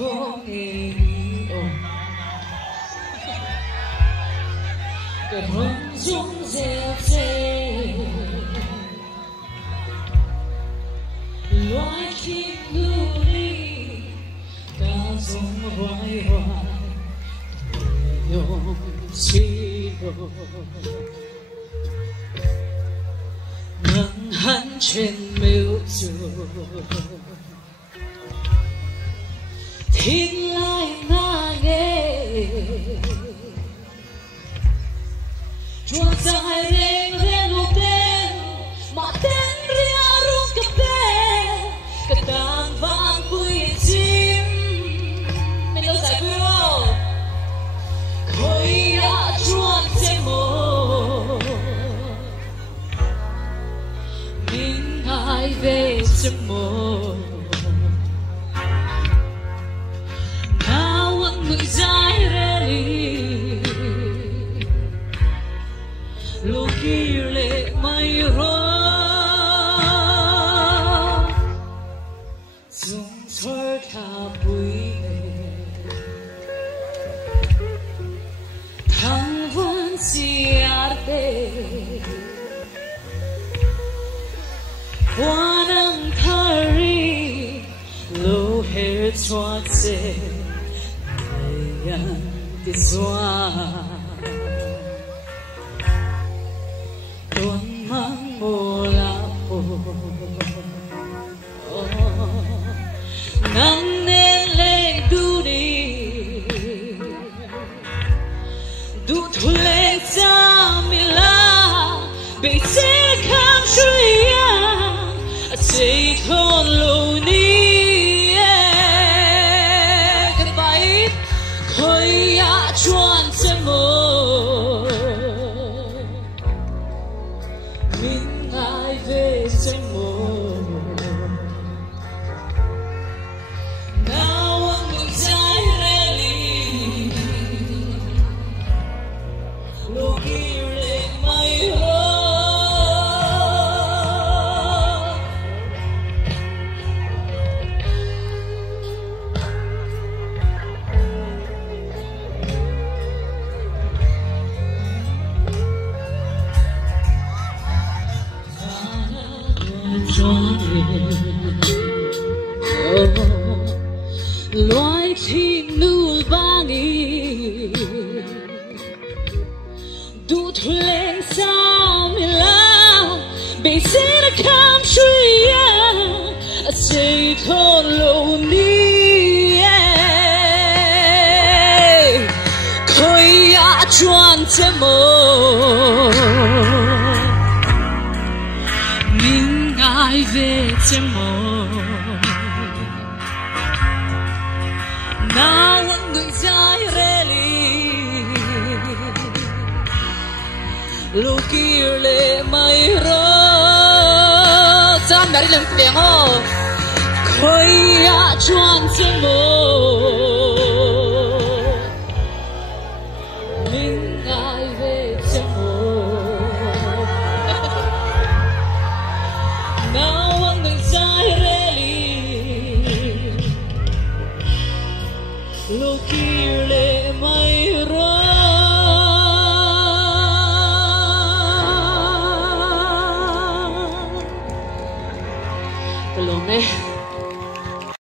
không nghe cái hôn dung dẹp dề loài chim lưu ly ca giống hoài hoài nhung chi nắng hắn trên miếu trường thiên lai nga nghe chuột dài lên lên một bên mà tên ria rung cà phê cả tàng vàng quy chim mình đâu giải quyết không khơi đã chuột trên mồ mình ai về trên mồ người dài reli lukile mai ro dung thơ ca bụi thăng vun siarte wanang thari lo hair choatse cái xóa tuôn mang mồ la ô nắng nên lên đu đi đu thu lên ra mi la bị chết khám suy à xây thôn lâu ni chuan chân mồ mình ai về chân mồ nào anh người dài reli lô kia lên mây loài chim nụ vàng đủ lên sao mi la bị chết khám suy xây thôn lâu ni khơi á chuan chân mồ mình ai về chân mồ nào anh người dài reli lúc kia lệ mây rơ sam dari leng tiếng ô khơi á chuan chân mồ